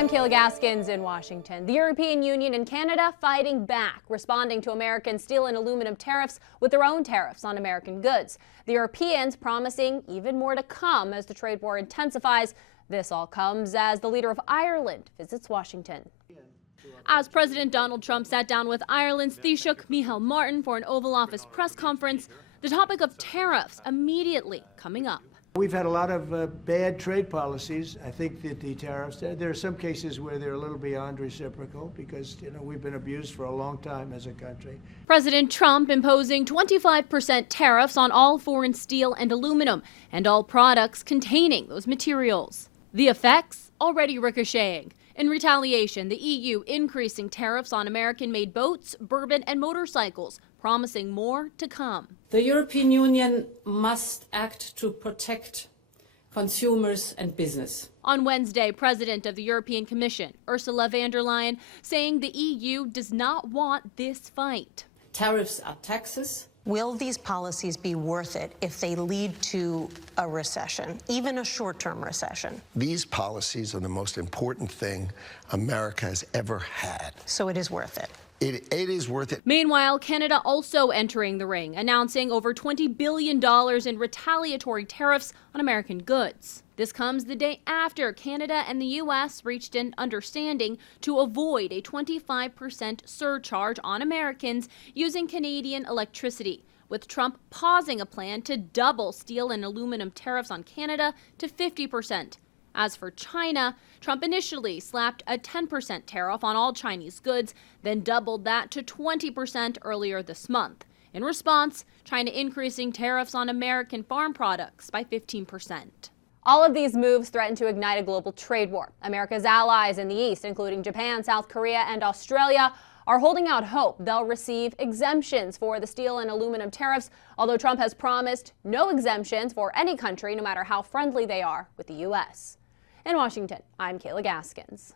I'm Kayla Gaskins in Washington. The European Union and Canada fighting back, responding to American steel and aluminum tariffs with their own tariffs on American goods. The Europeans promising even more to come as the trade war intensifies. This all comes as the leader of Ireland visits Washington. As President Donald Trump sat down with Ireland's Taoiseach Micheál Martin for an Oval Office press conference, the topic of tariffs immediately coming up. We've had a lot of bad trade policies. I think that the tariffs, there are some cases where they're a little beyond reciprocal because, we've been abused for a long time as a country. President Trump imposing 25% tariffs on all foreign steel and aluminum and all products containing those materials. The effects already ricocheting. In retaliation, the EU increasing tariffs on American-made boats, bourbon, and motorcycles, promising more to come. The European Union must act to protect consumers and business. On Wednesday, President of the European Commission, Ursula von der Leyen, saying the EU does not want this fight. Tariffs are taxes. Will these policies be worth it if they lead to a recession, even a short-term recession? These policies are the most important thing America has ever had. So it is worth it. It is worth it. Meanwhile, Canada also entering the ring, announcing over $20 billion in retaliatory tariffs on American goods. This comes the day after Canada and the U.S. reached an understanding to avoid a 25% surcharge on Americans using Canadian electricity, with Trump pausing a plan to double steel and aluminum tariffs on Canada to 50%. As for China, Trump initially slapped a 10% tariff on all Chinese goods, then doubled that to 20% earlier this month. In response, China increasing tariffs on American farm products by 15%. All of these moves threaten to ignite a global trade war. America's allies in the East, including Japan, South Korea, and Australia, are holding out hope they'll receive exemptions for the steel and aluminum tariffs, although Trump has promised no exemptions for any country, no matter how friendly they are with the U.S. In Washington, I'm Kayla Gaskins.